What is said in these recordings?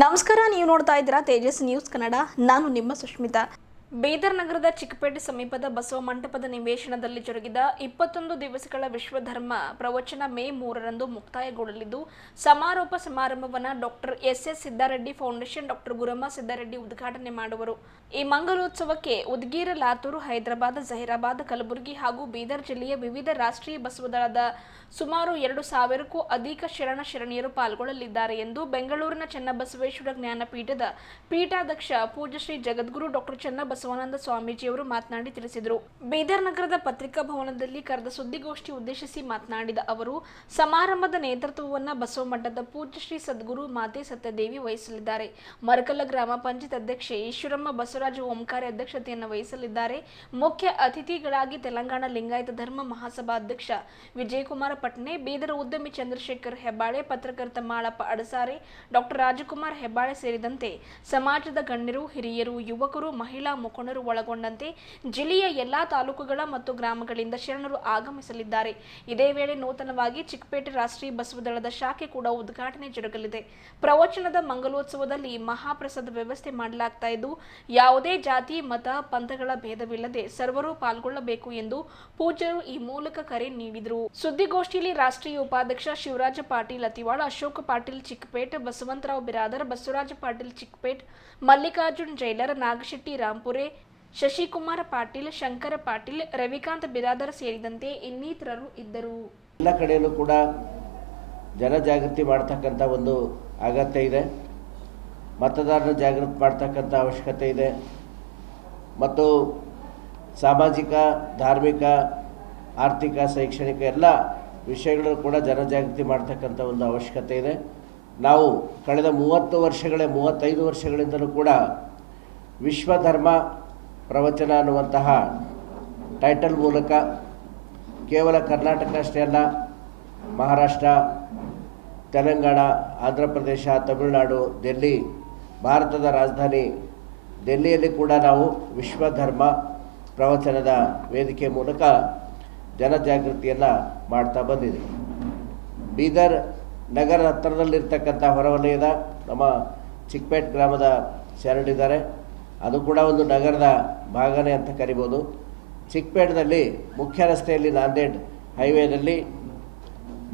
ನಮಸ್ಕಾರ, ನೀವು ನೋಡ್ತಾ ಇದ್ದೀರಾ ತೇಜಸ್ ನ್ಯೂಸ್ ಕನ್ನಡ. ನಾನು ನಿಮ್ಮ ಸುಷ್ಮಿತಾ. ಬೀದರ್ ನಗರದ ಚಿಕ್ಕಪೇಟೆ ಸಮೀಪದ ಬಸವ ಮಂಟಪದ ನಿವೇಶನದಲ್ಲಿ ಜರುಗಿದ 21 ದಿವಸಗಳ ವಿಶ್ವಧರ್ಮ ಪ್ರವಚನ ಮೇ 3ರಂದು ಮುಕ್ತಾಯಗೊಳ್ಳಲಿದ್ದು, ಸಮಾರೋಪ ಸಮಾರಂಭವನ್ನು doctor S S. Siddareddy foundation doctor Guramma Siddareddy ಉದ್ಘಾಟನೆ ಮಾಡುವರು. ಈ ಮಂಗಲೋತ್ಸವಕ್ಕೆ ಉದಗೀರ, ಲಾತೂರು, ಹೈದರಾಬಾದ್, ಜಹೀರಾಬಾದ್, ಕಲಬುರಗಿ ಹಾಗೂ ಬೀದರ್ ಜಿಲ್ಲೆಯ ವಿವಿಧ ರಾಷ್ಟ್ರೀಯ ಬಸವ ದಳದ ಸುಮಾರು 2,000ಕ್ಕೂ ಅಧಿಕ ಶರಣ ಶರಣೆಯರು ಪಾಲ್ಗೊಳ್ಳಲಿದ್ದಾರೆ ಎಂದು ಬೆಂಗಳೂರಿನ ಚನ್ನಬಸವೇಶ್ವರ ಜ್ಞಾನಪೀಠದ ಪೀಠಾಧ್ಯಕ್ಷ ಪೂಜ್ಯ ಶ್ರೀ ಜಗದ್ಗುರು ಡಾಕ್ಟರ್ ಚನ್ನಬಸವಾನಂದ ಸ್ವಾಮೀಜಿಯವರು ಮಾತನಾಡಿ ತಿಳಿಸಿದರು. ಬೀದರ್ ನಗರದ ಪತ್ರಿಕಾ ಭವನದಲ್ಲಿ ಕರೆದ ಸುದ್ದಿಗೋಷ್ಠಿ ಉದ್ದೇಶಿಸಿ ಮಾತನಾಡಿದ ಅವರು, ಸಮಾರಂಭದ ನೇತೃತ್ವವನ್ನು ಬಸವ ಮಠದ ಪೂಜ್ಯ ಶ್ರೀ ಸದ್ಗುರು ಮಾತೆ ಸತ್ಯದೇವಿ ವಹಿಸಲಿದ್ದಾರೆ. ಮರಕಲ್ಲ ಗ್ರಾಮ ಪಂಚಾಯತ್ ಅಧ್ಯಕ್ಷೆ ಈಶ್ವರಮ್ಮ ಬಸವರಾಜ ಓಂಕಾರಿ ಅಧ್ಯಕ್ಷತೆಯನ್ನು ವಹಿಸಲಿದ್ದಾರೆ. ಮುಖ್ಯ ಅತಿಥಿಗಳಾಗಿ ತೆಲಂಗಾಣ ಲಿಂಗಾಯತ ಧರ್ಮ ಮಹಾಸಭಾ ಅಧ್ಯಕ್ಷ ವಿಜಯಕುಮಾರ ಪಟ್ನೆ, ಬೀದರ್ ಉದ್ಯಮಿ ಚಂದ್ರಶೇಖರ್ ಹೆಬ್ಬಾಳೆ, ಪತ್ರಕರ್ತ ಮಾಳಪ್ಪ ಅಡಸಾರೆ, ಡಾಕ್ಟರ್ ರಾಜಕುಮಾರ್ ಹೆಬ್ಬಾಳೆ ಸೇರಿದಂತೆ ಸಮಾಜದ ಗಣ್ಯರು, ಹಿರಿಯರು, ಯುವಕರು, ಮಹಿಳಾ ಮುಖಂಡರು ಒಳಗೊಂಡಂತೆ ಜಿಲ್ಲೆಯ ಎಲ್ಲಾ ತಾಲೂಕುಗಳ ಮತ್ತು ಗ್ರಾಮಗಳಿಂದ ಶರಣರು ಆಗಮಿಸಲಿದ್ದಾರೆ. ಇದೇ ವೇಳೆ ನೂತನವಾಗಿ ಚಿಕ್ಕಪೇಟೆ ರಾಷ್ಟ್ರೀಯ ಬಸವ ದಳದ ಶಾಖೆ ಕೂಡ ಉದ್ಘಾಟನೆ ಜರುಗಲಿದೆ. ಪ್ರವಚನದ ಮಂಗಲೋತ್ಸವದಲ್ಲಿ ಮಹಾಪ್ರಸಾದ ವ್ಯವಸ್ಥೆ ಮಾಡಲಾಗ್ತಾ ಇದ್ದು, ಯಾವುದೇ ಜಾತಿ, ಮತ, ಪಂಥಗಳ ಭೇದವಿಲ್ಲದೆ ಸರ್ವರು ಪಾಲ್ಗೊಳ್ಳಬೇಕು ಎಂದು ಪೂಜ್ಯರು ಈ ಮೂಲಕ ಕರೆ ನೀಡಿದರು. ಸುದ್ದಿಗೋಷ್ಠಿಯಲ್ಲಿ ರಾಷ್ಟ್ರೀಯ ಉಪಾಧ್ಯಕ್ಷ ಶಿವರಾಜ ಪಾಟೀಲ್ ಅತಿವಾಳ, ಅಶೋಕ್ ಪಾಟೀಲ್ ಚಿಕ್ಕಪೇಟ್, ಬಸವಂತರಾವ್ ಬಿರಾದರ್, ಬಸವರಾಜ ಪಾಟೀಲ್ ಚಿಕ್ಕಪೇಟ್, ಮಲ್ಲಿಕಾರ್ಜುನ್ ಜೈಲರ್, ನಾಗಶೆಟ್ಟಿ ರಾಂಪುರೆ, ಶಶಿಕುಮಾರ ಪಾಟೀಲ್, ಶಂಕರ ಪಾಟೀಲ್, ರವಿಕಾಂತ್ ಬಿರಾದರ್ ಸೇರಿದಂತೆ ಇನ್ನಿತರರು ಇದ್ದರು. ಎಲ್ಲ ಕಡೆಯಲ್ಲೂ ಕೂಡ ಜನಜಾಗೃತಿ ಮಾಡ್ತಕ್ಕಂಥ ಒಂದು ಅಗತ್ಯ ಇದೆ. ಮತದಾರರ ಜಾಗೃತಿ ಮಾಡ್ತಕ್ಕಂಥ ಅವಶ್ಯಕತೆ ಇದೆ ಮತ್ತು ಸಾಮಾಜಿಕ, ಧಾರ್ಮಿಕ, ಆರ್ಥಿಕ, ಶೈಕ್ಷಣಿಕ ಎಲ್ಲ ವಿಷಯಗಳು ಕೂಡ ಜನಜಾಗೃತಿ ಮಾಡ್ತಕ್ಕಂಥ ಒಂದು ಅವಶ್ಯಕತೆ ಇದೆ. ನಾವು ಕಳೆದ 35 ವರ್ಷಗಳಿಂದಲೂ ಕೂಡ ವಿಶ್ವಧರ್ಮ ಪ್ರವಚನ ಅನ್ನುವಂತಹ ಟೈಟಲ್ ಮೂಲಕ ಕೇವಲ ಕರ್ನಾಟಕ ಅಷ್ಟೇ ಅಲ್ಲ, ಮಹಾರಾಷ್ಟ್ರ, ತೆಲಂಗಾಣ, ಆಂಧ್ರ ಪ್ರದೇಶ, ತಮಿಳುನಾಡು, ದಿಲ್ಲಿ, ಭಾರತದ ರಾಜಧಾನಿ ದಿಲ್ಲಿಯಲ್ಲಿ ಕೂಡ ನಾವು ವಿಶ್ವಧರ್ಮ ಪ್ರವಚನದ ವೇದಿಕೆ ಮೂಲಕ ಜನಜಾಗೃತಿಯನ್ನು ಮಾಡ್ತಾ ಬಂದಿದ್ದೀವಿ. ಬೀದರ್ ನಗರದ ಹತ್ತಿರದಲ್ಲಿರ್ತಕ್ಕಂಥ ಹೊರವಲಯದ ನಮ್ಮ ಚಿಕ್ಕಪೇಟ್ ಗ್ರಾಮದ ಶರಣರಿದ್ದಾರೆ. ಅದು ಕೂಡ ಒಂದು ನಗರದ ಭಾಗನೇ ಅಂತ ಕರಿಬೋದು. ಚಿಕ್ಕಪೇಟದಲ್ಲಿ ಮುಖ್ಯ ರಸ್ತೆಯಲ್ಲಿ ನಾಂದೇಡ್ ಹೈವೇನಲ್ಲಿ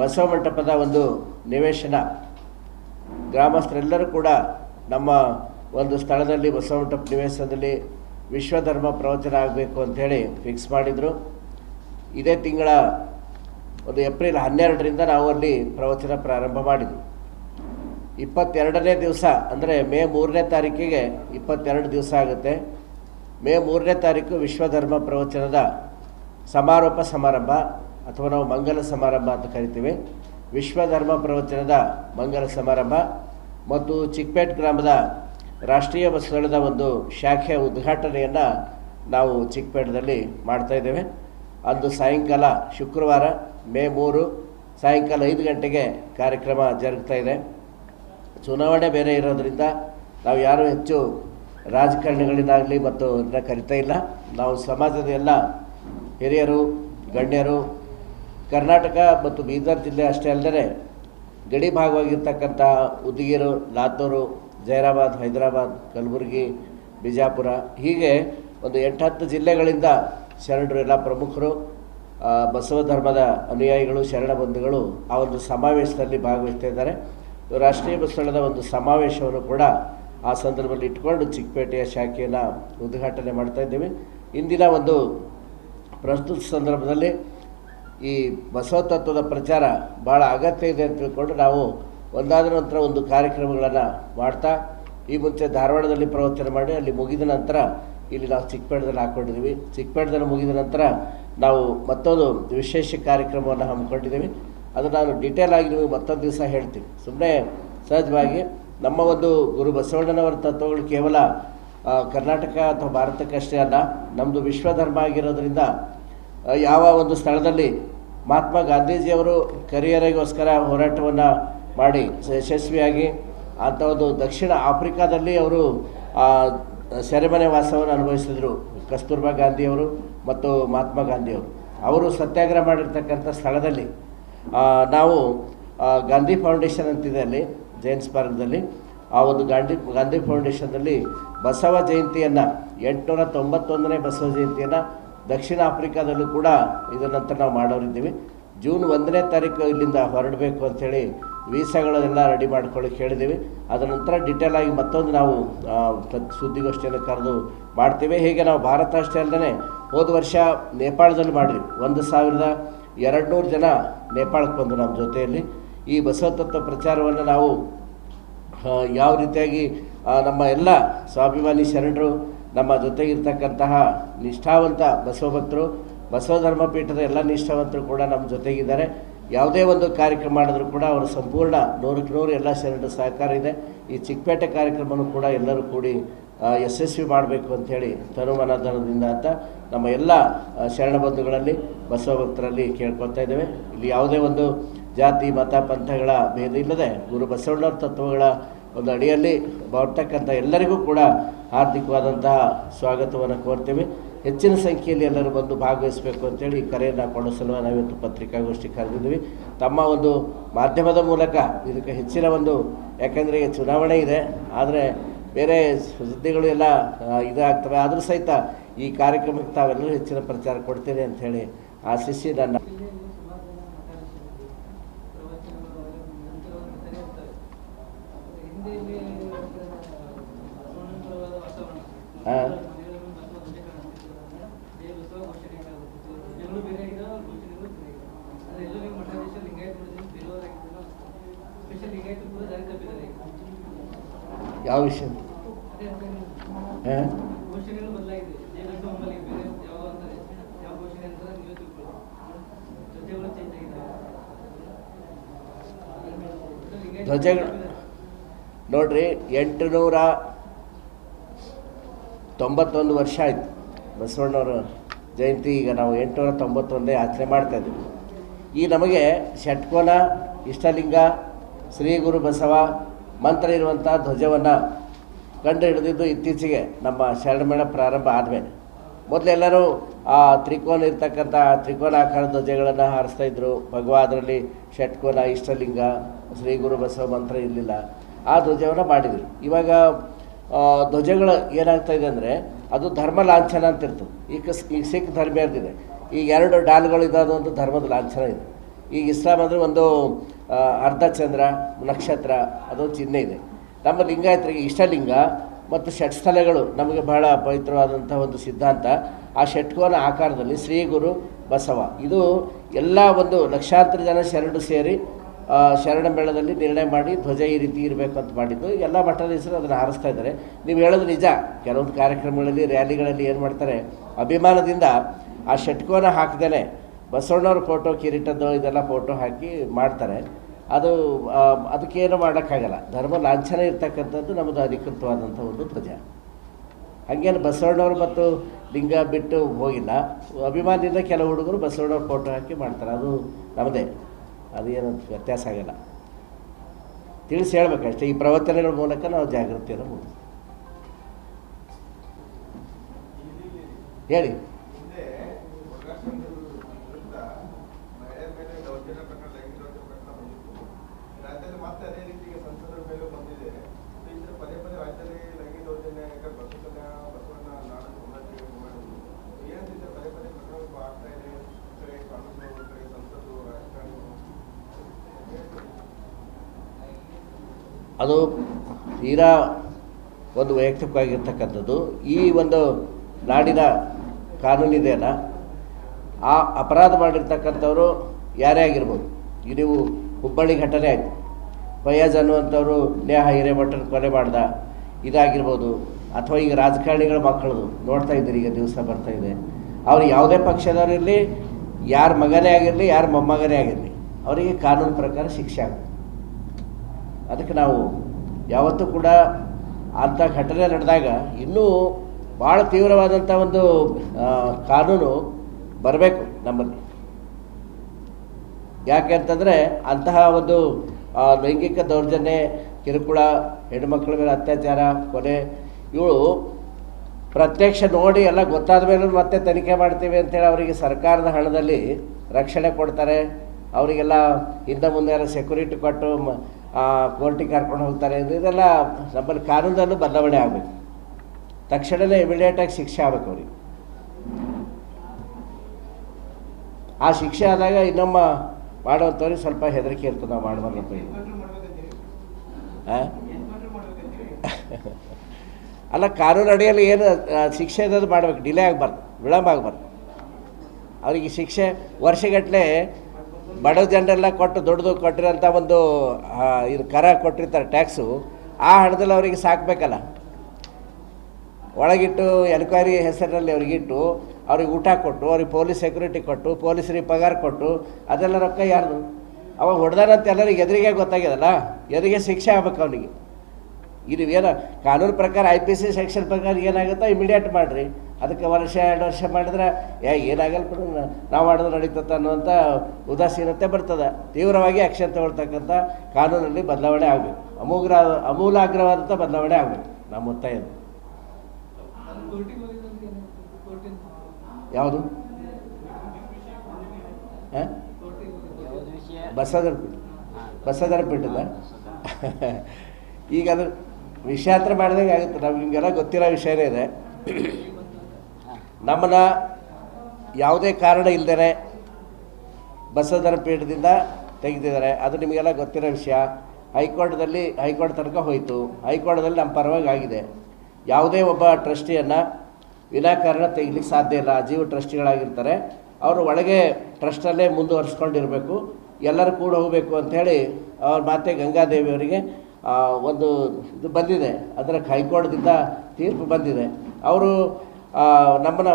ಬಸವ ಮಂಟಪದ ಒಂದು ನಿವೇಶನ, ಗ್ರಾಮಸ್ಥರೆಲ್ಲರೂ ಕೂಡ ನಮ್ಮ ಒಂದು ಸ್ಥಳದಲ್ಲಿ ಬಸವ ಮಂಟಪ ನಿವೇಶನದಲ್ಲಿ ವಿಶ್ವಧರ್ಮ ಪ್ರವಚನ ಆಗಬೇಕು ಅಂಥೇಳಿ ಫಿಕ್ಸ್ ಮಾಡಿದರು. ಇದೇ ತಿಂಗಳ ಒಂದು ಏಪ್ರಿಲ್ 12ರಿಂದ ನಾವು ಅಲ್ಲಿ ಪ್ರವಚನ ಪ್ರಾರಂಭ ಮಾಡಿದ್ವಿ. 22ನೇ ದಿವಸ ಅಂದರೆ ಮೇ 3ನೇ ತಾರೀಕಿಗೆ 22 ದಿವಸ ಆಗುತ್ತೆ. ಮೇ 3ನೇ ತಾರೀಕು ವಿಶ್ವಧರ್ಮ ಪ್ರವಚನದ ಸಮಾರೋಪ ಸಮಾರಂಭ ಅಥವಾ ನಾವು ಮಂಗಲ ಸಮಾರಂಭ ಅಂತ ಕರಿತೀವಿ. ವಿಶ್ವಧರ್ಮ ಪ್ರವಚನದ ಮಂಗಲ ಸಮಾರಂಭ ಮತ್ತು ಚಿಕ್ಕಪೇಟ್ ಗ್ರಾಮದ ರಾಷ್ಟ್ರೀಯ ಬಸವದಳದ ಒಂದು ಶಾಖೆಯ ಉದ್ಘಾಟನೆಯನ್ನು ನಾವು ಚಿಕ್ಕಪೇಟದಲ್ಲಿ ಮಾಡ್ತಾಯಿದ್ದೇವೆ. ಅಂದು ಸಾಯಂಕಾಲ ಶುಕ್ರವಾರ ಮೇ 3 ಸಾಯಂಕಾಲ 5 ಗಂಟೆಗೆ ಕಾರ್ಯಕ್ರಮ ಜರುಗ್ತಾ ಇದೆ. ಚುನಾವಣೆ ಬೇರೆ ಇರೋದರಿಂದ ನಾವು ಯಾರೂ ಹೆಚ್ಚು ರಾಜಕಾರಣಿಗಳನ್ನಾಗಲಿ ಮತ್ತು ಅದನ್ನ ಕರಿತಾ ಇಲ್ಲ. ನಾವು ಸಮಾಜದ ಎಲ್ಲ ಹಿರಿಯರು, ಗಣ್ಯರು, ಕರ್ನಾಟಕ ಮತ್ತು ಬೀದರ್ ಜಿಲ್ಲೆ ಅಷ್ಟೇ ಅಲ್ಲದೆ ಗಡಿ ಭಾಗವಾಗಿರ್ತಕ್ಕಂಥ ಉದಗೀರು, ಲಾತೂರು, ಜಹೀರಾಬಾದ್, ಹೈದರಾಬಾದ್, ಕಲಬುರಗಿ, ಬಿಜಾಪುರ ಹೀಗೆ ಒಂದು 8-10 ಜಿಲ್ಲೆಗಳಿಂದ ಶರಣರು, ಎಲ್ಲ ಪ್ರಮುಖರು, ಬಸವ ಧರ್ಮದ ಅನುಯಾಯಿಗಳು, ಶರಣ ಬಂಧುಗಳು ಆ ಒಂದು ಸಮಾವೇಶದಲ್ಲಿ ಭಾಗವಹಿಸ್ತಾ ಇದ್ದಾರೆ. ರಾಷ್ಟ್ರೀಯ ಬಸವದಳದ ಒಂದು ಸಮಾವೇಶವನ್ನು ಕೂಡ ಆ ಸಂದರ್ಭದಲ್ಲಿ ಇಟ್ಕೊಂಡು ಚಿಕ್ಕಪೇಟೆಯ ಶಾಖೆಯನ್ನು ಉದ್ಘಾಟನೆ ಮಾಡ್ತಾ ಇದ್ದೀವಿ. ಇಂದಿನ ಒಂದು ಪ್ರಸ್ತುತ ಸಂದರ್ಭದಲ್ಲಿ ಈ ಬಸವ ತತ್ವದ ಪ್ರಚಾರ ಭಾಳ ಅಗತ್ಯ ಇದೆ ಅಂತ ತಿಳ್ಕೊಂಡು ನಾವು ಒಂದಾದ ನಂತರ ಒಂದು ಕಾರ್ಯಕ್ರಮಗಳನ್ನು ಮಾಡ್ತಾ, ಈ ಮುಂಚೆ ಧಾರವಾಡದಲ್ಲಿ ಪ್ರವಚನ ಮಾಡಿ ಅಲ್ಲಿ ಮುಗಿದ ನಂತರ ಇಲ್ಲಿ ನಾವು ಚಿಕ್ಕಪೇಟೆದಲ್ಲಿ ಹಾಕ್ಕೊಂಡಿದ್ದೀವಿ. ಚಿಕ್ಕಪೇಟೆದಲ್ಲಿ ಮುಗಿದ ನಂತರ ನಾವು ಮತ್ತೊಂದು ವಿಶೇಷ ಕಾರ್ಯಕ್ರಮವನ್ನು ಹಮ್ಮಿಕೊಂಡಿದ್ದೀವಿ. ಅದು ನಾನು ಡೀಟೇಲ್ ಆಗಿ ನಿಮಗೆ ಮತ್ತೊಂದು ದಿವಸ ಹೇಳ್ತೀನಿ. ಸುಮ್ಮನೆ ಸಹಜವಾಗಿ ನಮ್ಮ ಒಂದು ಗುರು ಬಸವಣ್ಣನವರ ತತ್ವಗಳು ಕೇವಲ ಕರ್ನಾಟಕ ಅಥವಾ ಭಾರತಕ್ಕಷ್ಟೇ ಅಲ್ಲ, ನಮ್ಮದು ವಿಶ್ವಧರ್ಮ ಆಗಿರೋದ್ರಿಂದ ಯಾವ ಒಂದು ಸ್ಥಳದಲ್ಲಿ ಮಹಾತ್ಮ ಗಾಂಧೀಜಿಯವರು ಕರಿಯರಿಗೋಸ್ಕರ ಹೋರಾಟವನ್ನು ಮಾಡಿ ಯಶಸ್ವಿಯಾಗಿ ಅಂಥ ಒಂದು ದಕ್ಷಿಣ ಆಫ್ರಿಕಾದಲ್ಲಿ ಅವರು ಸೆರೆಮನೆ ವಾಸವನ್ನು ಅನುಭವಿಸಿದರು. ಕಸ್ತೂರ್ಬಾ ಗಾಂಧಿಯವರು ಮತ್ತು ಮಹಾತ್ಮ ಗಾಂಧಿಯವರು ಅವರು ಸತ್ಯಾಗ್ರಹ ಮಾಡಿರ್ತಕ್ಕಂಥ ಸ್ಥಳದಲ್ಲಿ ನಾವು ಗಾಂಧಿ ಫೌಂಡೇಶನ್ ಅಂತಿದೆ ಅಲ್ಲಿ ಜೈನ್ಸ್ ಪಾರ್ಕ್ದಲ್ಲಿ, ಆ ಒಂದು ಗಾಂಧಿ ಫೌಂಡೇಶನ್ನಲ್ಲಿ ಬಸವ ಜಯಂತಿಯನ್ನು 891ನೇ ಬಸವ ಜಯಂತಿಯನ್ನು ದಕ್ಷಿಣ ಆಫ್ರಿಕಾದಲ್ಲೂ ಕೂಡ ಇದರ ನಂತರ ನಾವು ಮಾಡೋರಿದ್ದೀವಿ. ಜೂನ್ 1ನೇ ತಾರೀಕು ಇಲ್ಲಿಂದ ಹೊರಡಬೇಕು ಅಂಥೇಳಿ ವೀಸಾಗಳನ್ನೆಲ್ಲ ರೆಡಿ ಮಾಡ್ಕೊಳ್ಳಿಕ್ಕೆ ಹೇಳಿದ್ದೀವಿ. ಅದರ ನಂತರ ಡಿಟೇಲ್ ಆಗಿ ಮತ್ತೊಂದು ನಾವು ಸುದ್ದಿಗೋಷ್ಠಿಯನ್ನು ಕರೆದು ಮಾಡ್ತೀವಿ. ಹೀಗೆ ನಾವು ಭಾರತ ಅಷ್ಟೇ ಅಲ್ಲದೆ ಹೋದ ವರ್ಷ ನೇಪಾಳದಲ್ಲಿ ಮಾಡಿದ್ವಿ. 1200 ಜನ ನೇಪಾಳಕ್ಕೆ ಬಂದು ನಮ್ಮ ಜೊತೆಯಲ್ಲಿ ಈ ಬಸವ ತತ್ವ ಪ್ರಚಾರವನ್ನು ನಾವು ಯಾವ ರೀತಿಯಾಗಿ ನಮ್ಮ ಎಲ್ಲ ಸ್ವಾಭಿಮಾನಿ ಶರಣರು, ನಮ್ಮ ಜೊತೆಗಿರ್ತಕ್ಕಂತಹ ನಿಷ್ಠಾವಂತ ಬಸವ ಭಕ್ತರು, ಬಸವ ಧರ್ಮ ಪೀಠದ ಎಲ್ಲ ನಿಷ್ಠಾವಂತರು ಕೂಡ ನಮ್ಮ ಜೊತೆಗಿದ್ದಾರೆ. ಯಾವುದೇ ಒಂದು ಕಾರ್ಯಕ್ರಮ ಮಾಡಿದ್ರು ಕೂಡ ಅವರು ಸಂಪೂರ್ಣ 100ಕ್ಕೆ 100 ಎಲ್ಲ ಶರಣರ ಸಹಕಾರ ಇದೆ. ಈ ಚಿಕ್ಕಪೇಟೆ ಕಾರ್ಯಕ್ರಮನೂ ಕೂಡ ಎಲ್ಲರೂ ಕೂಡಿ ಯಶಸ್ವಿ ಮಾಡಬೇಕು ಅಂಥೇಳಿ ತನುಮನಧನದಿಂದ ಅಂತ ನಮ್ಮ ಎಲ್ಲ ಶರಣ ಬಂಧುಗಳಲ್ಲಿ ಬಸವ ಭಕ್ತರಲ್ಲಿ ಕೇಳ್ಕೊತಾ ಇದ್ದೇವೆ. ಇಲ್ಲಿ ಯಾವುದೇ ಒಂದು ಜಾತಿ ಮತ ಪಂಥಗಳ ಭೇದ ಇಲ್ಲದೆ ಗುರು ಬಸವಣ್ಣವ್ರ ತತ್ವಗಳ ಒಂದು ಅಡಿಯಲ್ಲಿ ಬರ್ತಕ್ಕಂಥ ಎಲ್ಲರಿಗೂ ಕೂಡ ಹಾರ್ದಿಕವಾದಂತಹ ಸ್ವಾಗತವನ್ನು ಕೋರ್ತೀವಿ. ಹೆಚ್ಚಿನ ಸಂಖ್ಯೆಯಲ್ಲಿ ಎಲ್ಲರೂ ಬಂದು ಭಾಗವಹಿಸಬೇಕು ಅಂತೇಳಿ ಈ ಕರೆಯನ್ನು ಕೊಡೋ ಸಲುವಾಗಿ ನಾವಿವತ್ತು ಪತ್ರಿಕಾಗೋಷ್ಠಿ ಕರೆದಿದ್ವಿ. ತಮ್ಮ ಒಂದು ಮಾಧ್ಯಮದ ಮೂಲಕ ಇದಕ್ಕೆ ಹೆಚ್ಚಿನ ಒಂದು, ಯಾಕೆಂದರೆ ಈಗ ಚುನಾವಣೆ ಇದೆ, ಆದರೆ ಬೇರೆ ಸುದ್ದಿಗಳು ಎಲ್ಲ ಇದಾಗ್ತವೆ, ಆದರೂ ಸಹಿತ ಈ ಕಾರ್ಯಕ್ರಮಕ್ಕೆ ತಾವೆಲ್ಲರೂ ಹೆಚ್ಚಿನ ಪ್ರಚಾರ ಕೊಡ್ತೀರಿ ಅಂಥೇಳಿ ಆಶಿಸಿ ನನ್ನ ಯಾವ ವಿಷಯ ಧ್ವಜಗಳು ನೋಡ್ರಿ, 891 ವರ್ಷ ಆಯಿತು ಬಸವಣ್ಣವರ ಜಯಂತಿ. ಈಗ ನಾವು 891 ಆಚರಣೆ ಮಾಡ್ತಾಯಿದ್ದೀವಿ. ಈ ನಮಗೆ ಷಟ್ಕೋನ, ಇಷ್ಟಲಿಂಗ, ಶ್ರೀ ಗುರು ಬಸವ ಮಂತ್ರ ಇರುವಂಥ ಧ್ವಜವನ್ನು ಕಂಡು ಹಿಡಿದಿದ್ದು ಇತ್ತೀಚೆಗೆ ನಮ್ಮ ಶರಣಮೇಳ ಪ್ರಾರಂಭ ಆದಮೇಲೆ. ಮೊದಲೆಲ್ಲರೂ ಆ ತ್ರಿಕೋನ ಇರ್ತಕ್ಕಂಥ ತ್ರಿಕೋನಾಕಾರ ಧ್ವಜಗಳನ್ನು ಹಾರಿಸ್ತಾಯಿದ್ರು. ಭಗವಾ ಅದರಲ್ಲಿ ಷಟ್ಕೋನ, ಇಷ್ಟಲಿಂಗ, ಶ್ರೀ ಗುರು ಬಸವ ಮಂತ್ರ ಇರಲಿಲ್ಲ. ಆ ಧ್ವಜವನ್ನು ಮಾಡಿದ್ರು. ಇವಾಗ ಧ್ವಜಗಳು ಏನಾಗ್ತಾಯಿದೆ ಅಂದರೆ ಅದು ಧರ್ಮ ಲಾಂಛನ ಅಂತ ಇರ್ತದೆ. ಈಗ ಸಿಖ್ ಧರ್ಮೀಯರದಿದೆ. ಈಗ 2 ಡಾಲ್ಗಳು ಇದಾದ ಒಂದು ಧರ್ಮದ ಲಾಂಛನ ಇದೆ. ಈಗ ಇಸ್ಲಾಂ ಅಂದರೆ ಒಂದು ಅರ್ಧ ಚಂದ್ರ ನಕ್ಷತ್ರ, ಅದೊಂದು ಚಿಹ್ನೆ ಇದೆ. ನಮ್ಮ ಲಿಂಗಾಯತರಿಗೆ ಇಷ್ಟಲಿಂಗ ಮತ್ತು ಷಟ್ಸ್ಥಲಗಳು ನಮಗೆ ಬಹಳ ಪವಿತ್ರವಾದಂಥ ಒಂದು ಸಿದ್ಧಾಂತ. ಆ ಷಟ್ಕೋನ ಆಕಾರದಲ್ಲಿ ಶ್ರೀ ಗುರು ಬಸವ, ಇದು ಎಲ್ಲ ಒಂದು ಲಕ್ಷಾಂತರ ಜನ ಶರಣರು ಸೇರಿ ಶರಣ ಮೇಳದಲ್ಲಿ ನಿರ್ಣಯ ಮಾಡಿ ಧ್ವಜ ಈ ರೀತಿ ಇರಬೇಕು ಅಂತ ಮಾಡಿದ್ದು. ಎಲ್ಲ ಮಠದ ಹೆಸರು ಅದನ್ನು ಹಾರಿಸ್ತಾ ಇದ್ದಾರೆ. ನೀವು ಹೇಳೋದು ನಿಜ. ಕೆಲವೊಂದು ಕಾರ್ಯಕ್ರಮಗಳಲ್ಲಿ, ರ್ಯಾಲಿಗಳಲ್ಲಿ ಏನು ಮಾಡ್ತಾರೆ, ಅಭಿಮಾನದಿಂದ ಆ ಷಟ್ಕೋನ ಹಾಕ್ದೇ ಬಸವಣ್ಣವ್ರ ಫೋಟೋ, ಕಿರೀಟದ್ದು ಇದೆಲ್ಲ ಫೋಟೋ ಹಾಕಿ ಮಾಡ್ತಾರೆ. ಅದಕ್ಕೇನು ಮಾಡೋಕ್ಕಾಗಲ್ಲ. ಧರ್ಮ ಲಾಂಛನ ಇರ್ತಕ್ಕಂಥದ್ದು ನಮ್ಮದು ಅಧಿಕೃತವಾದಂಥ ಒಂದು ಧ್ವಜ. ಹಾಗೇನು ಬಸವಣ್ಣವ್ರು ಮತ್ತು ಲಿಂಗ ಬಿಟ್ಟು ಹೋಗಿಲ್ಲ. ಅಭಿಮಾನದಿಂದ ಕೆಲವು ಹುಡುಗರು ಬಸವಣ್ಣವ್ರ ಫೋಟೋ ಹಾಕಿ ಮಾಡ್ತಾರೆ. ಅದು ನಮ್ಮದೇ, ಅದು ಏನು ವ್ಯತ್ಯಾಸ ಆಗಲ್ಲ. ತಿಳಿಸಿ ಹೇಳ್ಬೇಕಷ್ಟೇ. ಈ ಪ್ರವಚನಗಳ ಮೂಲಕ ನಾವು ಜಾಗೃತಿಯನ್ನು ಮೂಡಿಸ್ತೀವಿ. ಹೇಳಿ. ಅದು ತೀರಾ ಒಂದು ವೈಯಕ್ತಿಕವಾಗಿರ್ತಕ್ಕಂಥದ್ದು. ಈ ಒಂದು ನಾಡಿನ ಕಾನೂನಿದೆಯಲ್ಲ, ಆ ಅಪರಾಧ ಮಾಡಿರ್ತಕ್ಕಂಥವ್ರು ಯಾರೇ ಆಗಿರ್ಬೋದು. ಈಗ ನೀವು ಹುಬ್ಬಳ್ಳಿ ಘಟನೆ ಆಯಿತು, ಫಯಾಜ್ ಅನ್ನುವಂಥವ್ರು ನೇಹ ಹಿರೇಮಠನ ಕೊಲೆ ಮಾಡ್ದ, ಇದಾಗಿರ್ಬೋದು. ಅಥವಾ ಈಗ ರಾಜಕಾರಣಿಗಳ ಮಕ್ಕಳದು ನೋಡ್ತಾ ಇದ್ದೀರಿ, ಈಗ ದಿವಸ ಬರ್ತಾಯಿದೆ. ಅವ್ರು ಯಾವುದೇ ಪಕ್ಷದವ್ರು ಇರಲಿ, ಯಾರ ಮಗನೇ ಆಗಿರಲಿ, ಯಾರ ಮೊಮ್ಮಗನೇ ಆಗಿರಲಿ, ಅವರಿಗೆ ಕಾನೂನು ಪ್ರಕಾರ ಶಿಕ್ಷೆ ಆಗುತ್ತೆ. ಅದಕ್ಕೆ ನಾವು ಯಾವತ್ತೂ ಕೂಡ ಅಂಥ ಘಟನೆ ನಡೆದಾಗ ಇನ್ನೂ ಭಾಳ ತೀವ್ರವಾದಂಥ ಒಂದು ಕಾನೂನು ಬರಬೇಕು ನಮ್ಮಲ್ಲಿ. ಯಾಕೆ ಅಂತಂದರೆ ಅಂತಹ ಒಂದು ಲೈಂಗಿಕ ದೌರ್ಜನ್ಯ, ಕಿರುಕುಳ, ಹೆಣ್ಣುಮಕ್ಕಳ ಮೇಲೆ ಅತ್ಯಾಚಾರ, ಕೊಲೆ, ಇವಳು ಪ್ರತ್ಯಕ್ಷ ನೋಡಿ ಎಲ್ಲ ಗೊತ್ತಾದ ಮೇಲೆ ಮತ್ತೆ ತನಿಖೆ ಮಾಡ್ತೀವಿ ಅಂತೇಳಿ ಅವರಿಗೆ ಸರ್ಕಾರದ ಹಣದಲ್ಲಿ ರಕ್ಷಣೆ ಕೊಡ್ತಾರೆ. ಅವರಿಗೆಲ್ಲ ಹಿಂದೆ ಮುಂದೆ ಎಲ್ಲ ಸೆಕ್ಯೂರಿಟಿ ಕೊಟ್ಟು ಕೋರ್ಟಿಗೆ ಕರ್ಕೊಂಡು ಹೋಗ್ತಾರೆ. ಇದೆಲ್ಲ ನಮ್ಮಲ್ಲಿ ಕಾನೂನಲ್ಲೂ ಬದಲಾವಣೆ ಆಗಬೇಕು. ತಕ್ಷಣವೇ ಇಮಿಡಿಯೇಟಾಗಿ ಶಿಕ್ಷೆ ಆಗಬೇಕು ಅವ್ರಿಗೆ. ಆ ಶಿಕ್ಷೆ ಆದಾಗ ಇನ್ನೊಮ್ಮ ಮಾಡೋವಂಥವ್ರಿಗೆ ಸ್ವಲ್ಪ ಹೆದರಿಕೆ ಇರ್ತದೆ, ನಾವು ಮಾಡಬಾರ್ದಪ್ಪ ಇದು. ಅಲ್ಲ, ಕಾನೂನು ಅಡಿಯಲ್ಲಿ ಏನು ಶಿಕ್ಷೆ ಇರೋದು ಮಾಡಬೇಕು, ಡಿಲೇ ಆಗಬಾರ್ದು, ವಿಳಂಬ ಆಗಬಾರ್ದು. ಅವರಿಗೆ ಶಿಕ್ಷೆ ವರ್ಷಗಟ್ಟಲೆ ಬಡ ಜನರೆಲ್ಲ ಕೊಟ್ಟು ದುಡ್ದು ಕೊಟ್ಟಿರೋಂಥ ಒಂದು ಇದು ಕರ ಕೊಟ್ಟಿರ್ತಾರೆ ಟ್ಯಾಕ್ಸು, ಆ ಹಣದಲ್ಲಿ ಅವರಿಗೆ ಸಾಕಬೇಕಲ್ಲ. ಒಳಗಿಟ್ಟು ಎನ್ಕ್ವೈರಿ ಹೆಸರಿನಲ್ಲಿ ಅವ್ರಿಗಿಟ್ಟು ಅವ್ರಿಗೆ ಊಟ ಕೊಟ್ಟು, ಅವ್ರಿಗೆ ಪೊಲೀಸ್ ಸೆಕ್ಯೂರಿಟಿ ಕೊಟ್ಟು, ಪೊಲೀಸರಿಗೆ ಪಗಾರ ಕೊಟ್ಟು, ಅದೆಲ್ಲ ರೊಕ್ಕ ಯಾರ್ದು? ಅವಾಗ ಹೊಡೆದಾನಂತ ಎಲ್ಲರಿಗೆ ಎದುರಿಗೆ ಗೊತ್ತಾಗ್ಯದಲ್ಲ, ಎದುರಿಗೆ ಶಿಕ್ಷೆ ಆಗ್ಬೇಕು ಅವನಿಗೆ. ಇದು ಏನೋ ಕಾನೂನು ಪ್ರಕಾರ IPC ಸೆಕ್ಷನ್ ಪ್ರಕಾರ ಏನಾಗುತ್ತೋ ಇಮಿಡಿಯೇಟ್ ಮಾಡಿರಿ. ಅದಕ್ಕೆ ವರ್ಷ 2 ವರ್ಷ ಮಾಡಿದ್ರೆ ಏನಾಗಲ್ಲ ಬಿಡು, ನಾವು ಮಾಡಿದ್ರೆ ನಡೀತದೆ ಅನ್ನುವಂಥ ಉದಾಸೀನತೆ ಬರ್ತದೆ. ತೀವ್ರವಾಗಿ ಆ್ಯಕ್ಷನ್ ತಗೊಳ್ತಕ್ಕಂಥ ಕಾನೂನಲ್ಲಿ ಬದಲಾವಣೆ ಆಗಬೇಕು, ಅಮೂಲಾಗ್ರವಾದಂಥ ಬದಲಾವಣೆ ಆಗಬೇಕು. ನಮ್ಮ ಒತ್ತಾಯ ಇದು. ಯಾವುದು? ಬಸವಧರ ಪೀಠದ ಈಗ ಅದು ವಿಷಯಾಂತರ ಮಾಡಿದಂಗೆ ಆಗುತ್ತೆ. ನಮ್ಗೆ ನಿಮಗೆಲ್ಲ ಗೊತ್ತಿರೋ ವಿಷಯನೇ ಇದೆ. ನಮ್ಮನ್ನು ಯಾವುದೇ ಕಾರಣ ಇಲ್ಲದೇ ಬಸವಧರ ಪೀಠದಿಂದ ತೆಗೆದಿದ್ದಾರೆ. ಅದು ನಿಮಗೆಲ್ಲ ಗೊತ್ತಿರೋ ವಿಷಯ. ಹೈಕೋರ್ಟ್ ತನಕ ಹೋಯಿತು. ಹೈಕೋರ್ಟ್ದಲ್ಲಿ ನಮ್ಮ ಪರವಾಗಿ ಆಗಿದೆ. ಯಾವುದೇ ಒಬ್ಬ ಟ್ರಸ್ಟಿಯನ್ನು ವಿನಾಕಾರಣ ತೆಗಿಲಿಕ್ಕೆ ಸಾಧ್ಯ ಇಲ್ಲ. ಜೀವ ಟ್ರಸ್ಟಿಗಳಾಗಿರ್ತಾರೆ, ಅವರು ಒಳಗೆ ಟ್ರಸ್ಟಲ್ಲೇ ಮುಂದುವರಿಸ್ಕೊಂಡಿರಬೇಕು, ಎಲ್ಲರೂ ಕೂಡ ಹೋಗಬೇಕು ಅಂಥೇಳಿ ಅವ್ರ ಮಾತೆ ಗಂಗಾದೇವಿಯವರಿಗೆ ಒಂದು ಇದು ಬಂದಿದೆ. ಅದರ ಹೈಕೋರ್ಟ್ದಿಂದ ತೀರ್ಪು ಬಂದಿದೆ. ಅವರು ನಮ್ಮನ್ನು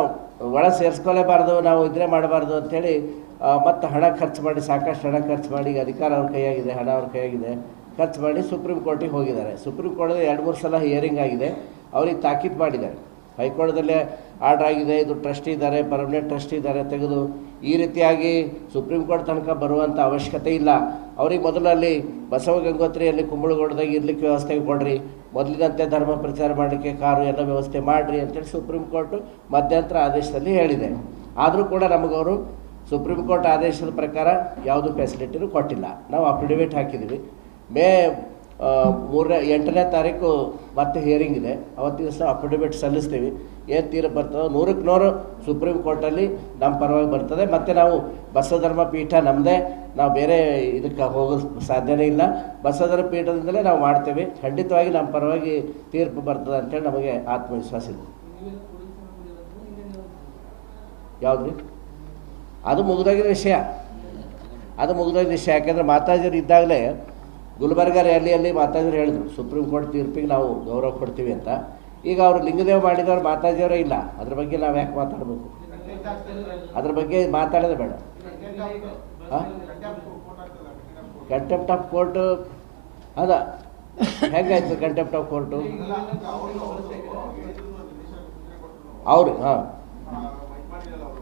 ಒಳ ಸೇರಿಸ್ಕೊಳ್ಳೇಬಾರ್ದು, ನಾವು ಇದ್ರೆ ಮಾಡಬಾರ್ದು ಅಂಥೇಳಿ ಮತ್ತು ಹಣ ಖರ್ಚು ಮಾಡಿ, ಸಾಕಷ್ಟು ಹಣ ಖರ್ಚು ಮಾಡಿ, ಅಧಿಕಾರ ಅವ್ರ ಕೈಯಾಗಿದೆ, ಹಣ ಅವ್ರ ಕೈಯಾಗಿದೆ, ಖರ್ಚು ಮಾಡಿ ಸುಪ್ರೀಂ ಕೋರ್ಟಿಗೆ ಹೋಗಿದ್ದಾರೆ. ಸುಪ್ರೀಂ ಕೋರ್ಟ್ಗೆ 2-3 ಸಲ ಹಿಯರಿಂಗ್ ಆಗಿದೆ. ಅವ್ರಿಗೆ ತಾಕೀತು ಮಾಡಿದ್ದಾರೆ. ಹೈಕೋರ್ಟ್ದಲ್ಲೇ ಆರ್ಡ್ರ್ ಆಗಿದೆ, ಇದು ಟ್ರಸ್ಟಿ ಇದ್ದಾರೆ, ಪರ್ಮನೆಂಟ್ ಟ್ರಸ್ಟಿ ಇದ್ದಾರೆ ತೆಗೆದು. ಈ ರೀತಿಯಾಗಿ ಸುಪ್ರೀಂ ಕೋರ್ಟ್ ತನಕ ಬರುವಂಥ ಅವಶ್ಯಕತೆ ಇಲ್ಲ. ಅವ್ರಿಗೆ ಮೊದಲಲ್ಲಿ ಬಸವ ಗಂಗೋತ್ರಿಯಲ್ಲಿ ಕುಂಬಳಗೌಡದಾಗ ಇರಲಿಕ್ಕೆ ವ್ಯವಸ್ಥೆ ಕೊಡ್ರಿ, ಮೊದಲಿನಂತೆ ಧರ್ಮ ಪ್ರಚಾರ ಮಾಡಲಿಕ್ಕೆ ಕಾರು ಎಲ್ಲ ವ್ಯವಸ್ಥೆ ಮಾಡಿರಿ ಅಂತೇಳಿ ಸುಪ್ರೀಂ ಕೋರ್ಟು ಮಧ್ಯಂತರ ಆದೇಶದಲ್ಲಿ ಹೇಳಿದೆ. ಆದರೂ ಕೂಡ ನಮಗವರು ಸುಪ್ರೀಂ ಕೋರ್ಟ್ ಆದೇಶದ ಪ್ರಕಾರ ಯಾವುದೂ ಫೆಸಿಲಿಟಿನೂ ಕೊಟ್ಟಿಲ್ಲ. ನಾವು ಅಫಿಡವಿಟ್ ಹಾಕಿದ್ದೀವಿ. ಮೇ 8ನೇ ತಾರೀಕು ಮತ್ತೆ ಹಿಯರಿಂಗ್ ಇದೆ. ಅವತ್ತಿನ ದಿವಸ ಅಫಿಡವಿಟ್ ಸಲ್ಲಿಸ್ತೀವಿ. ಏನು ತೀರ್ಪು ಬರ್ತದೋ 100ಕ್ಕೆ 100 ಸುಪ್ರೀಂ ಕೋರ್ಟಲ್ಲಿ ನಮ್ಮ ಪರವಾಗಿ ಬರ್ತದೆ. ಮತ್ತು ನಾವು ಬಸವಧರ್ಮ ಪೀಠ ನಮ್ಮದೇ, ನಾವು ಬೇರೆ ಇದಕ್ಕೆ ಹೋಗೋದು ಸಾಧ್ಯನೇ ಇಲ್ಲ. ಬಸವಧರ್ಮ ಪೀಠದಿಂದಲೇ ನಾವು ಮಾಡ್ತೇವೆ. ಖಂಡಿತವಾಗಿ ನಮ್ಮ ಪರವಾಗಿ ತೀರ್ಪು ಬರ್ತದೆ ಅಂತೇಳಿ ನಮಗೆ ಆತ್ಮವಿಶ್ವಾಸ ಇದೆ. ಯಾವುದು ರೀ? ಅದು ಮುಗಿದೋಗಿದ ವಿಷಯ. ಯಾಕೆಂದರೆ ಮಾತಾಜಿಯವರು ಇದ್ದಾಗಲೇ ಗುಲ್ಬರ್ಗ ರ್ಯಾಲಿಯಲ್ಲಿ ಮಾತಾಜಿಯವರು ಹೇಳಿದ್ರು ಸುಪ್ರೀಂ ಕೋರ್ಟ್ ತೀರ್ಪಿಗೆ ನಾವು ಗೌರವ ಕೊಡ್ತೀವಿ ಅಂತ. ಈಗ ಅವರು ಲಿಂಗದೇವ್ ಮಾಡಿದವರು ಮಾತಾಜಿಯವರೇ ಇಲ್ಲ. ಅದ್ರ ಬಗ್ಗೆ ನಾವು ಯಾಕೆ ಮಾತಾಡಬೇಕು? ಅದ್ರ ಬಗ್ಗೆ ಮಾತಾಡೋದು ಬೇಡ. ಕಂಟೆಂಪ್ಟ್ ಆಫ್ ಕೋರ್ಟು ಅದ ಹೆಂಗಾಯ್ತು? ಕಂಟೆಂಪ್ಟ್ ಆಫ್ ಕೋರ್ಟು ಅವರು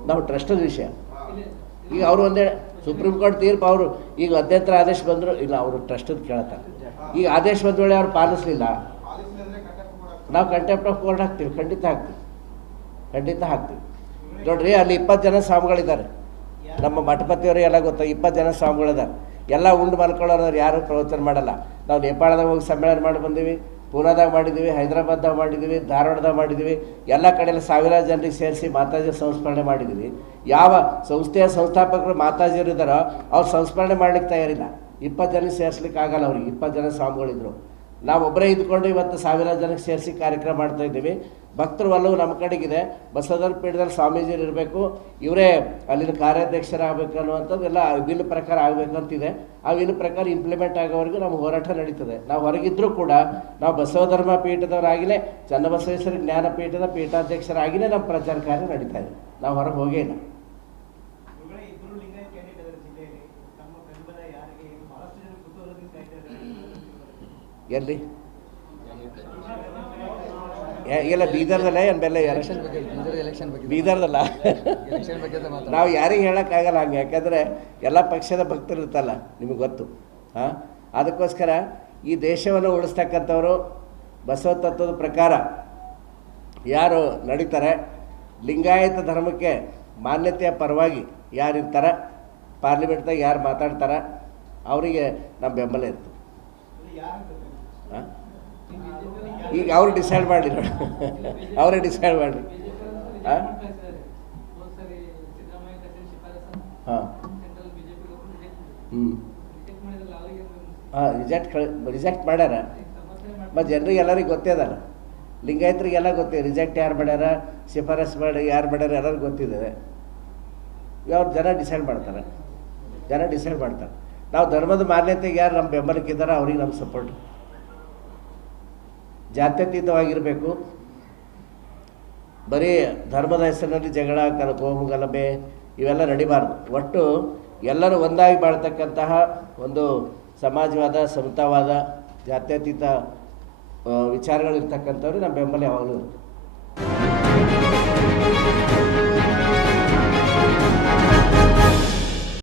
ನಾವು ಟ್ರಸ್ಟದ ವಿಷಯ. ಈಗ ಅವರು ಒಂದೇ ಸುಪ್ರೀಂ ಕೋರ್ಟ್ ತೀರ್ಪು, ಅವರು ಈಗ ಮಧ್ಯಂತರ ಆದೇಶ ಬಂದರು ಇಲ್ಲ, ಅವರು ಟ್ರಸ್ಟದ್ದು ಕೇಳ್ತಾರೆ. ಈಗ ಆದೇಶ ಬಂದ ವೇಳೆ ಅವ್ರು ಪಾಲಿಸಲಿಲ್ಲ, ನಾವು ಕಂಟೆಂಪ್ಟ್ ಆಫ್ ಕೋರ್ಟ್ ಹಾಕ್ತೀವಿ. ಖಂಡಿತ ಹಾಕ್ತೀವಿ. ನೋಡ್ರಿ, ಅಲ್ಲಿ 20 ಜನ ಸ್ವಾಮಿಗಳಿದ್ದಾರೆ. ನಮ್ಮ ಮಠಪತಿಯವರು ಎಲ್ಲ ಗೊತ್ತಾ, 20 ಜನ ಸ್ವಾಮಿಗಳಿದ್ದಾರೆ. ಎಲ್ಲ ಉಂಡು ಮಲ್ಕೊಳ್ಳೋರು ಯಾರು ಪ್ರವಚನ ಮಾಡಲ್ಲ. ನಾವು ನೇಪಾಳದಾಗ ಹೋಗಿ ಸಮ್ಮೇಳನ ಮಾಡಿ ಬಂದೀವಿ, ಪೂನಾದಾಗ ಮಾಡಿದ್ದೀವಿ, ಹೈದರಾಬಾದ್ದಾಗ ಮಾಡಿದ್ದೀವಿ, ಧಾರವಾಡದಾಗ ಮಾಡಿದ್ದೀವಿ. ಎಲ್ಲ ಕಡೆಯಲ್ಲಿ ಸಾವಿರಾರು ಜನರಿಗೆ ಸೇರಿಸಿ ಮಾತಾಜಿ ಸಂಸ್ಮರಣೆ ಮಾಡಿದ್ದೀವಿ. ಯಾವ ಸಂಸ್ಥೆಯ ಸಂಸ್ಥಾಪಕರು ಮಾತಾಜಿಯವರು ಇದ್ದಾರೋ ಅವ್ರು ಸಂಸ್ಮರಣೆ ಮಾಡ್ಲಿಕ್ಕೆ ತಯಾರಿಲ್ಲ. 20 ಜನಕ್ಕೆ ಸೇರಿಸ್ಲಿಕ್ಕೆ ಆಗಲ್ಲ. ಅವ್ರಿಗೆ 20 ಜನ ಸ್ವಾಮಿಗಳಿದ್ರು. ನಾವು ಒಬ್ಬರೇ ಇದ್ಕೊಂಡು ಇವತ್ತು ಸಾವಿರಾರು ಜನಕ್ಕೆ ಸೇರಿಸಿ ಕಾರ್ಯಕ್ರಮ ಮಾಡ್ತಾಯಿದ್ದೀವಿ. ಭಕ್ತರು ಒಲವು ನಮ್ಮ ಕಡೆಗಿದೆ. ಬಸವಧರ್ಮ ಪೀಠದಲ್ಲಿ ಸ್ವಾಮೀಜಿಯರು ಇರಬೇಕು, ಇವರೇ ಅಲ್ಲಿನ ಕಾರ್ಯಾಧ್ಯಕ್ಷರಾಗಬೇಕು ಅನ್ನುವಂಥದ್ದು ಎಲ್ಲ ವಿಲ್ ಪ್ರಕಾರ ಆಗಬೇಕಂತಿದೆ. ಆ ವಿಲ್ ಪ್ರಕಾರ ಇಂಪ್ಲಿಮೆಂಟ್ ಆಗೋವರೆಗೂ ನಮ್ಮ ಹೋರಾಟ ನಡೀತದೆ. ನಾವು ಹೊರಗಿದ್ದರೂ ಕೂಡ ನಾವು ಬಸವಧರ್ಮ ಪೀಠದವರಾಗಿಯೇ, ಚನ್ನಬಸವೇಶ್ವರ ಜ್ಞಾನಪೀಠದ ಪೀಠಾಧ್ಯಕ್ಷರಾಗಿಯೇ ನಮ್ಮ ಪ್ರಚಾರ ಕಾರ್ಯ ನಡೀತಾ ಇದೆ. ನಾವು ಹೊರಗೆ ಹೋಗೇ ಇಲ್ಲ. ಎಲ್ಲಿ ಇಲ್ಲ ಬೀದರ್ದಲ್ಲ ಏನು ಬೆಲ್ಲ ಬೀದರ್ದಲ್ಲ ನಾವು ಯಾರಿಗೆ ಹೇಳೋಕ್ಕಾಗಲ್ಲ ಹಂಗೆ. ಯಾಕಂದರೆ ಎಲ್ಲ ಪಕ್ಷದ ಭಕ್ತರು ಇರ್ತಲ್ಲ, ನಿಮಗೆ ಗೊತ್ತು. ಅದಕ್ಕೋಸ್ಕರ ಈ ದೇಶವನ್ನು ಉಳಿಸ್ತಕ್ಕಂಥವರು ಬಸವ ತತ್ವದ ಪ್ರಕಾರ ಯಾರು ನಡೀತಾರೆ, ಲಿಂಗಾಯತ ಧರ್ಮಕ್ಕೆ ಮಾನ್ಯತೆಯ ಪರವಾಗಿ ಯಾರಿರ್ತಾರೆ, ಪಾರ್ಲಿಮೆಂಟ್ದಾಗ ಯಾರು ಮಾತಾಡ್ತಾರೆ, ಅವರಿಗೆ ನಮ್ಮ ಬೆಂಬಲ ಇರ್ತದೆ. ಹಾಂ ಈಗ ಅವ್ರು ಡಿಸೈಡ್ ಮಾಡಲಿ ನೋಡಿ ಅವರೇ ಡಿಸೈಡ್ ಮಾಡಲಿ. ಹಾಂ ಹಾಂ ಹಾಂ ರಿಜೆಕ್ಟ್ ಮಾಡ್ಯಾರ. ಮತ್ತು ಜನರಿಗೆ ಎಲ್ಲರಿಗೆ ಗೊತ್ತೇ ಅದಲ್ಲ, ಲಿಂಗಾಯತರಿಗೆಲ್ಲ ಗೊತ್ತಿದೆ ರಿಜೆಕ್ಟ್ ಯಾರು ಮಾಡ್ಯಾರ, ಶಿಫಾರಸ್ ಮಾಡಿ ಯಾರು ಮಾಡ್ಯಾರ ಎಲ್ಲರಿಗೂ ಗೊತ್ತಿದೆ. ಅವ್ರು ಜನ ಡಿಸೈಡ್ ಮಾಡ್ತಾರೆ, ನಾವು ಧರ್ಮದ ಮಾನ್ಯತೆಗೆ ಯಾರು ನಮ್ಮ ಬೆಂಬಲಕ್ಕಿದ್ದಾರೋ ಅವ್ರಿಗೆ ನಮ್ಮ ಸಪೋರ್ಟ್. ಜಾತ್ಯತೀತವಾಗಿರಬೇಕು, ಬರೀ ಧರ್ಮದ ಹೆಸರಿನಲ್ಲಿ ಜಗಳ ಕೋಮು ಗಲಭೆ ಇವೆಲ್ಲ ನಡಿಬಾರ್ದು. ಒಟ್ಟು ಎಲ್ಲರೂ ಒಂದಾಗಿ ಬಾಳ್ತಕ್ಕಂತಹ ಒಂದು ಸಮಾಜವಾದ, ಸಮತಾವಾದ, ಜಾತ್ಯತೀತ ವಿಚಾರಗಳಿರ್ತಕ್ಕಂಥವ್ರು ನಮ್ಮ ಬೆಂಬಲ ಯಾವಾಗಲೂ ಇರುತ್ತೆ.